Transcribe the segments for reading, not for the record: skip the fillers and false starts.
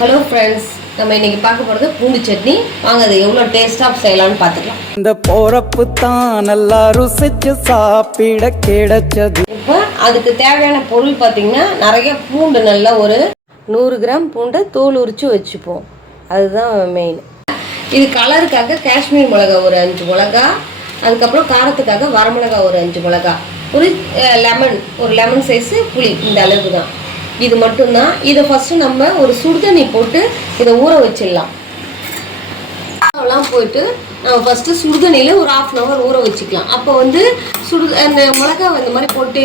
Hello friends, நம்ம இன்னைக்கு பார்க்க போகிறது பூண்டு சட்னி. வாங்க அதை எவ்வளோ டேஸ்ட்டாக செய்யலாம்னு பார்த்துக்கலாம். இந்த போறப்பு தான் நல்லா ருசிச்சு சாப்பிட கிடைச்சது. இப்போ அதுக்கு தேவையான பொருள் பார்த்தீங்கன்னா நிறைய பூண்டு, நல்லா ஒரு 100 கிராம் பூண்டை தோல் உரித்து வச்சுப்போம். அதுதான் மெயின். இது கலருக்காக காஷ்மீர் மிளகா ஒரு 5 மிளகா, அதுக்கப்புறம் காரத்துக்காக வரமிளகா ஒரு 5 மிளகா, ஒரு லெமன் சைஸு புளி, இந்த அளவுக்கு தான். இது மட்டும்தான். இதை ஃபஸ்ட்டு நம்ம ஒரு சுடுதண்ணி போட்டு இதை ஊற வச்சிடலாம். அதெல்லாம் போயிட்டு நம்ம ஃபஸ்ட்டு சுடுதண்ணியில் ஒரு 1/2 hour ஊற வச்சுக்கலாம். அப்போ வந்து அந்த மிளகாய் இந்த மாதிரி போட்டு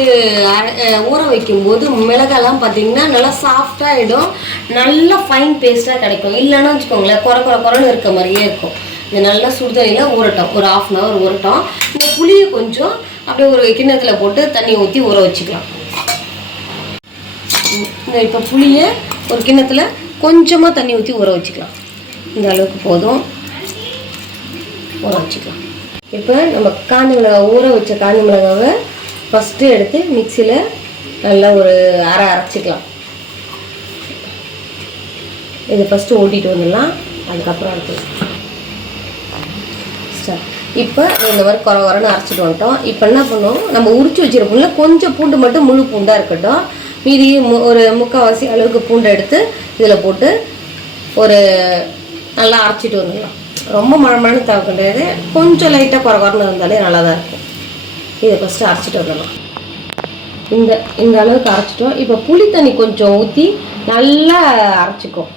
ஊற வைக்கும்போது மிளகாலாம் பார்த்திங்கன்னா நல்லா சாஃப்டாகிடும், நல்லா ஃபைன் பேஸ்ட்டாக கிடைக்கும். இல்லைன்னா வச்சுக்கோங்களேன், குறைன்னு இருக்க மாதிரியே இருக்கும். இது நல்லா சுடுதண்ணியில் ஊறட்டும், ஒரு 1/2 hour ஊறட்டும். இந்த புளியை கொஞ்சம் அப்படியே ஒரு கிண்ணத்தில் போட்டு தண்ணி ஊற்றி ஊற வச்சுக்கலாம். இப்போ புளியை ஒரு கிண்ணத்தில் கொஞ்சமாக தண்ணி ஊற்றி ஊற வச்சுக்கலாம். இந்த அளவுக்கு போதும், ஊற வச்சுக்கலாம். இப்போ நம்ம காஞ்ச மிளகாய், ஊற வச்ச காஞ்ச மிளகாவை ஃபஸ்ட்டு எடுத்து மிக்சியில் நல்லா ஒரு அரைச்சிக்கலாம். இதை ஃபஸ்ட்டு ஓட்டிகிட்டு வந்துடலாம், அதுக்கப்புறம் அரைச்சிக்கலாம். இப்போ இந்த மாதிரி குறன்னு அரைச்சிட்டு வந்துட்டோம். இப்போ என்ன பண்ணுவோம், நம்ம உரிச்சு வச்சுருப்போம்ல, கொஞ்சம் பூண்டு மட்டும் முழு பூண்டாக இருக்கட்டும். மீதி ஒரு 3/4 அளவுக்கு பூண்டை எடுத்து இதில் போட்டு ஒரு நல்லா அரைச்சிட்டு வந்துடலாம். ரொம்ப மழை தேவை கிடையாது, கொஞ்சம் லைட்டாக குறன்னு இருந்தாலே நல்லா தான் இருக்கும். இதை ஃபஸ்ட்டு அரைச்சிட்டு வந்துடலாம். இந்த அளவுக்கு அரைச்சிட்டோம். இப்போ புளி தண்ணி கொஞ்சம் ஊற்றி நல்லா அரைச்சிக்கும்.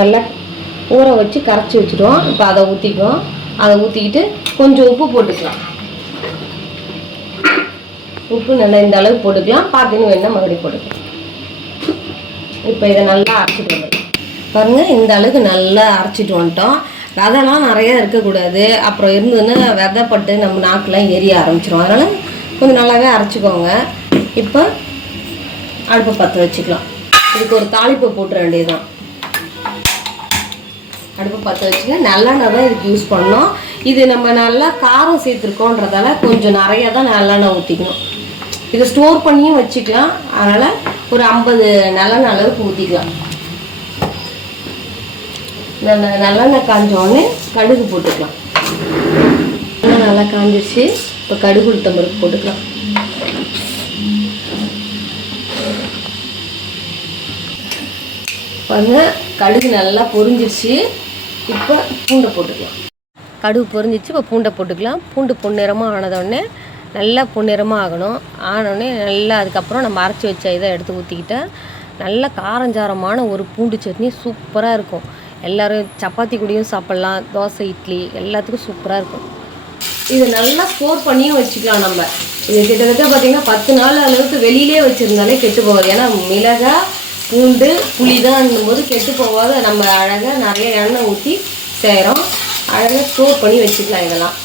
நல்லா ஊற வச்சு கரைச்சி வச்சுட்டோம். இப்போ அதை ஊற்றிக்குவோம். அதை ஊற்றிக்கிட்டு கொஞ்சம் உப்பு போட்டுக்கலாம். உப்பு நல்லா இந்த அளவுக்கு போட்டுக்கலாம். பார்த்தீங்கன்னா வேணால் மறுபடியும் போட்டுக்கலாம். இப்போ இதை நல்லா அரைச்சிட்டு வந்துடலாம். பாருங்கள், இந்த அளவுக்கு நல்லா அரைச்சிட்டு வந்துட்டோம். விதைலாம் நிறையா இருக்கக்கூடாது, அப்புறம் இருந்ததுன்னா விதைப்பட்டு நம்ம நாக்கெலாம் எரிய ஆரம்பிச்சிடும். அதனால் கொஞ்சம் நல்லாவே அரைச்சிக்கோங்க. இப்போ அடுப்பை பற்ற வச்சுக்கலாம். இதுக்கு ஒரு தாளிப்பை போட்டுற வேண்டியதுதான். அடுப்பை பற்ற வச்சுங்க. நல்லெண்ணெய் தான் இதுக்கு யூஸ் பண்ணோம். இது நம்ம நல்லா காரம் சேர்த்துருக்கோன்றதால கொஞ்சம் நிறையா தான் நல்லெண்ணெய் ஊற்றிக்கணும். இதை ஸ்டோர் பண்ணியும் வச்சுக்கலாம். அதனால் ஒரு 50 நல்லெண்ணெய் அளவுக்கு ஊற்றிக்கலாம். நல்லெண்ணெய் காஞ்சோடனே கடுகு போட்டுக்கலாம். நல்லா காஞ்சிடுச்சு. இப்போ கடுகு உளுத்தம் பருப்பு போட்டுக்கலாம். பாருங்க, கடுகு நல்லா பொரிஞ்சிருச்சு. இப்போ பூண்டை போட்டுக்கலாம். கடுகு பொரிஞ்சிச்சு, இப்போ பூண்டை போட்டுக்கலாம். பூண்டு பொன்னிறமாக ஆனதோடனே நல்லா பொன்னிறமாக ஆகணும். ஆனோடனே நல்லா அதுக்கப்புறம் நம்ம அரைச்சி வச்ச இதை எடுத்து ஊற்றிக்கிட்டா நல்ல காரஞ்சாரமான ஒரு பூண்டு சட்னி சூப்பராக இருக்கும். எல்லோரும் சப்பாத்தி கூடயும் சாப்பிட்லாம், தோசை, இட்லி எல்லாத்துக்கும் சூப்பராக இருக்கும். இது நல்லா ஸ்டோர் பண்ணியும் வச்சுக்கலாம். நம்ம இது கிட்டத்தட்ட பார்த்திங்கன்னா 10 நாள் அளவுக்கு வெளியிலே வச்சுருந்தாலே கெட்டு போகாது. ஏன்னா மிளகாய், பூண்டு, புளி தான் போது கெட்டு போகாது. நம்ம அழகாக நிறைய எண்ணெய் ஊற்றி செய்கிறோம். அழகாக ஸ்டோர் பண்ணி வச்சுக்கலாம். இதெல்லாம்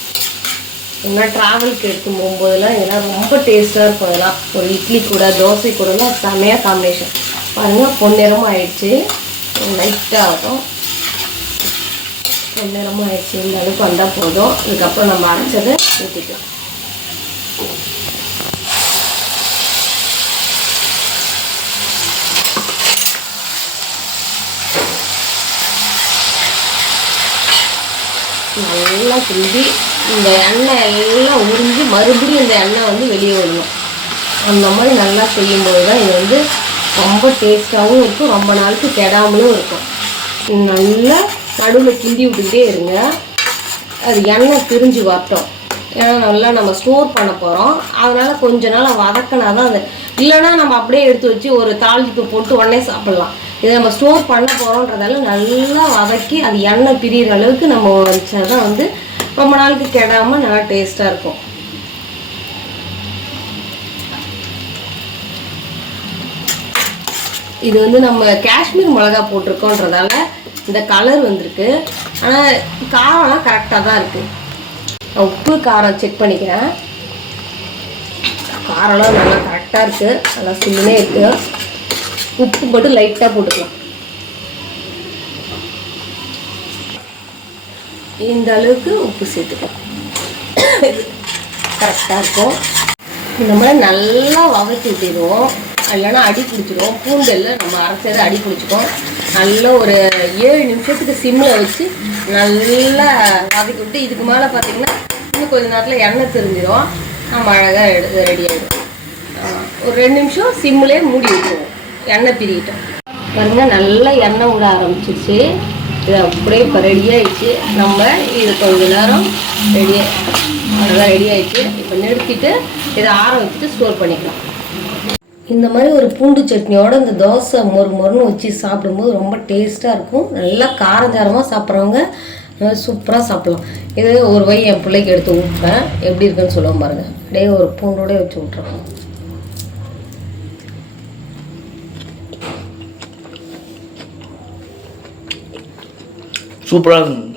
ஏன்னா ட்ராவலுக்கு எடுத்து போகும்போதெல்லாம் இதெல்லாம் ரொம்ப டேஸ்ட்டாக இருக்கும். இதெல்லாம் ஒரு இட்லி கூட, தோசை கூடலாம் செமையாக காம்பினேஷன். பாருங்கள், பொன்னிறமாக ஆயிடுச்சு. லைட்டாக ஆகும், பொன்னிறமாக ஆயிடுச்சு. இந்த அளவுக்கு வந்தால் போதும். இதுக்கப்புறம் நம்ம அரைச்சதை ஊற்றிக்கலாம். நல்லா கிண்டி இந்த எண்ணெய் எல்லாம் உறிஞ்சி மறுபடியும் இந்த எண்ணெய் வந்து வெளியே வரணும். அந்த மாதிரி நல்லா செய்யும்போது தான் இது வந்து ரொம்ப டேஸ்ட்டாகவும் இருக்கும், ரொம்ப நாளுக்கு கெடாமலும் இருக்கும். நல்லா நடுவில் கிண்டி விட்டுக்கிட்டே இருங்க. அது எண்ணெய் பிரிஞ்சு வரட்டும். ஏன்னா நல்லா நம்ம ஸ்டோர் பண்ண போகிறோம். அதனால் கொஞ்ச நாள் வதக்கினா தான் அது. இல்லைன்னா நம்ம அப்படியே எடுத்து வச்சு ஒரு தாளிப்பு போட்டு உடனே சாப்பிட்லாம். இதை நம்ம ஸ்டோர் பண்ண போகிறோன்றதால நல்லா வதக்கி அது எண்ணெய் பிரிகிற அளவுக்கு நம்ம வச்சா தான் வந்து ரொம்ப நாளுக்கு கெடாமல் நல்லா டேஸ்ட்டாக இருக்கும். இது வந்து நம்ம காஷ்மீர் மிளகா போட்டிருக்கோன்றதால இந்த கலர் வந்திருக்கு. ஆனால் காரம்லாம் கரெக்டாக தான் இருக்குது. உப்பு காரம் செக் பண்ணிக்கிறேன். காரம்லாம் நல்லா கரெக்டாக இருக்குது, நல்லா சும்மே இருக்குது. உப்பு மட்டும் லைட்டாக போட்டுக்கலாம். இந்த அளவுக்கு உப்பு சேர்த்துக்கலாம். கரெக்டாக இருக்கும். இந்த மாதிரி நல்லா வதக்கி விட்டுடுவோம். இல்லைன்னா அடி பிடிச்சிடும். பூண்டெல்லாம் நம்ம அரைச்சதை அடி பிடிச்சிக்கும். நல்லா ஒரு 7 நிமிஷத்துக்கு சிம்மில் வச்சு நல்லா வதக்கி விட்டு, இதுக்கு மேலே பார்த்திங்கன்னா இன்னும் கொஞ்சம் நேரத்தில் எண்ணெய் தெரிஞ்சிடும். நம்ம அழகாக ரெடி ஆகிடும். ஒரு 2 நிமிஷம் சிம்மிலே மூடி விட்டுருவோம், எண்ணெய் பிரிக்கிட்டோம். பாருங்க நல்லா எண்ணெய் விட ஆரம்பிச்சிருச்சு. இது அப்படியே இப்போ ரெடி ஆகிடுச்சு. நம்ம இது கொஞ்சம் நேரம் அழகாக ரெடி ஆகிடுச்சு. இப்போ நிறுத்திட்டு இதை ஆற வச்சுட்டு ஸ்டோர் பண்ணிக்கலாம். இந்த மாதிரி ஒரு பூண்டு சட்னியோட இந்த தோசை மொறுன்னு வச்சு சாப்பிடும்போது ரொம்ப டேஸ்ட்டாக இருக்கும். நல்லா காரஞ்சாரமாக சாப்பிட்றவங்க சூப்பராக சாப்பிட்லாம். இது ஒரு வை என் பிள்ளைக்கு எடுத்து விட்றேன், எப்படி இருக்குன்னு சொல்லுவோம் பாருங்கள். அப்படியே ஒரு பூண்டோடய வச்சு விட்றேன். சூப்பராக இருக்கும்.